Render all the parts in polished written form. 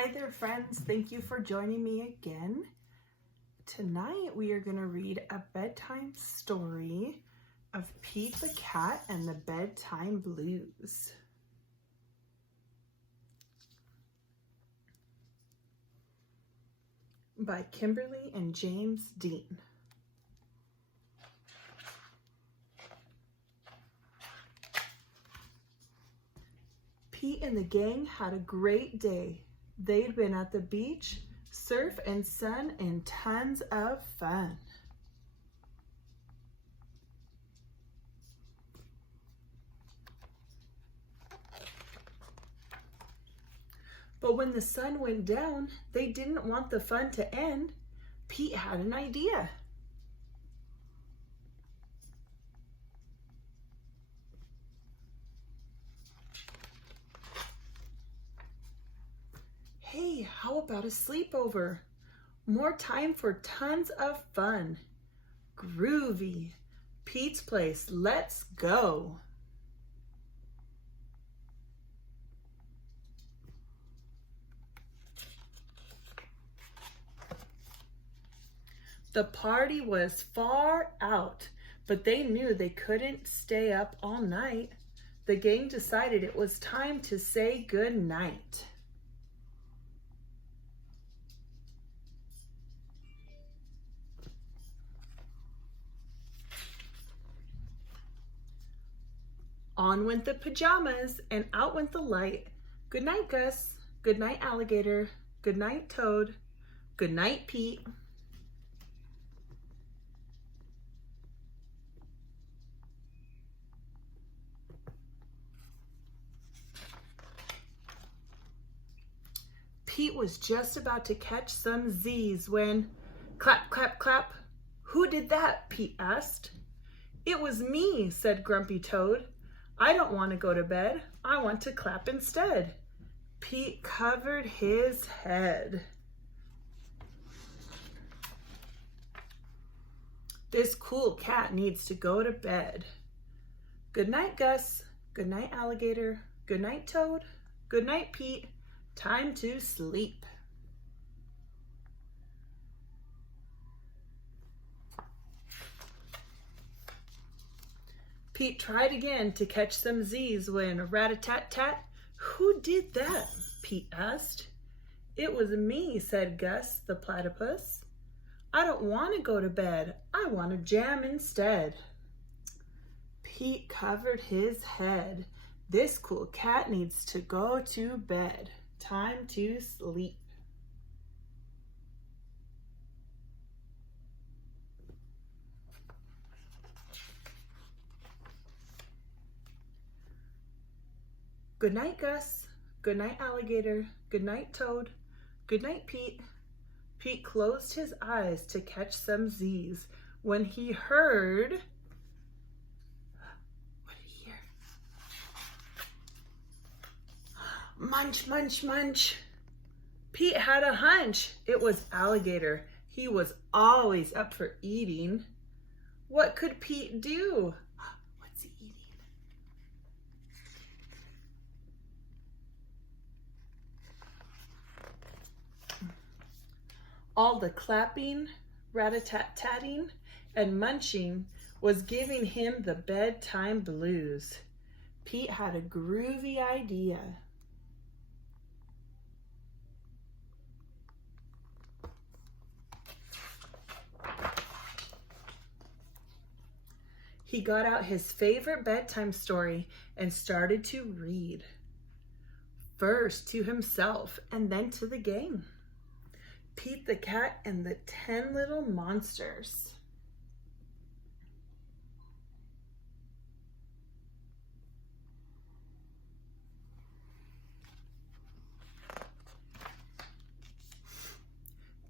Hi there, friends. Thank you for joining me again. Tonight we are going to read a bedtime story of Pete the Cat and the Bedtime Blues. By Kimberly and James Dean. Pete and the gang had a great day. They'd been at the beach, surf and sun, and tons of fun. But when the sun went down, they didn't want the fun to end. Pete had an idea. Hey, how about a sleepover? More time for tons of fun. Groovy. Pete's place, let's go. The party was far out, but they knew they couldn't stay up all night. The gang decided it was time to say good night. On went the pajamas and out went the light. Good night, Gus. Good night, Alligator. Good night, Toad. Good night, Pete. Pete was just about to catch some Z's when, clap, clap, clap. Who did that? Pete asked. It was me, said Grumpy Toad. I don't want to go to bed. I want to clap instead. Pete covered his head. This cool cat needs to go to bed. Good night, Gus. Good night, Alligator. Good night, Toad. Good night, Pete. Time to sleep. Pete tried again to catch some Z's when rat-a-tat-tat. Who did that? Pete asked. It was me, said Gus the platypus. I don't want to go to bed. I want to jam instead. Pete covered his head. This cool cat needs to go to bed. Time to sleep. Good night, Gus. Good night, Alligator. Good night, Toad. Good night, Pete. Pete closed his eyes to catch some Z's when he heard... What did he hear? Munch, munch, munch. Pete had a hunch. It was Alligator. He was always up for eating. What could Pete do? What's he eating? All the clapping, rat-a-tat-tatting, and munching was giving him the bedtime blues. Pete had a groovy idea. He got out his favorite bedtime story and started to read. First to himself and then to the gang. Pete the Cat and the 10 Little Monsters.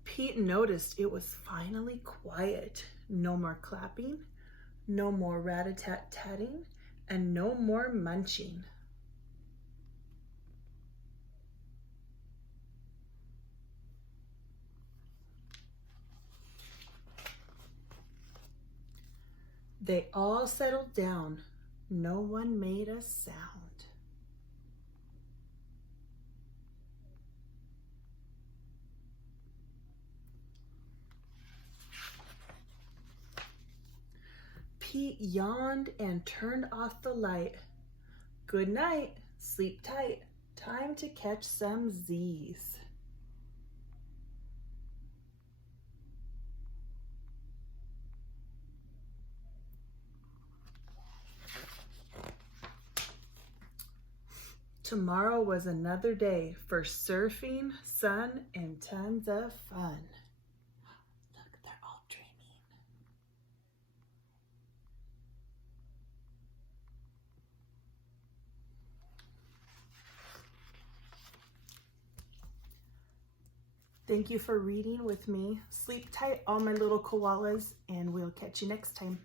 Pete noticed it was finally quiet. No more clapping, no more rat-a-tat-tatting, and no more munching. They all settled down. No one made a sound. Pete yawned and turned off the light. Good night, sleep tight, time to catch some Z's. Tomorrow was another day for surfing, sun, and tons of fun. Look, they're all dreaming. Thank you for reading with me. Sleep tight, all my little koalas, and we'll catch you next time.